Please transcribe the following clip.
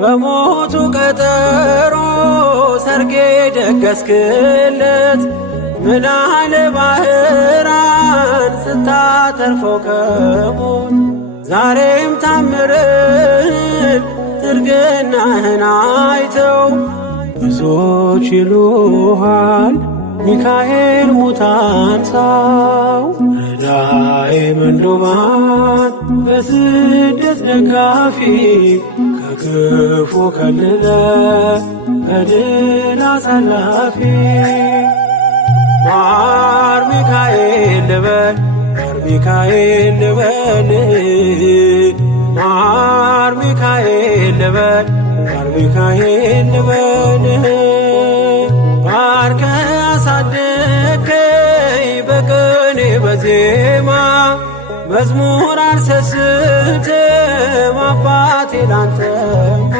በሞቱ ቀጠሮ ሰርጌ ደገስክለት ምናለ ባህራን ስታተርፈው ከሞት ዛሬም ታምርህን ትርግናህን አይተው ብዙዎች ይሉሃል ሚካኤል ሙታን ሳው ረዳኤ ምንዱባን በስደት ደጋፊ ከክፉ ከልለ በድል አሳላፊ ማር ሚካኤል ልበል ማር ሚካኤል ልበል ማር ሚካኤል ልበል ማር ሚካኤል ልበል ባርከ አሳደከኝ በቅኔ በዜማ መዝሙር አልሰስትም አባቴ ላንተማ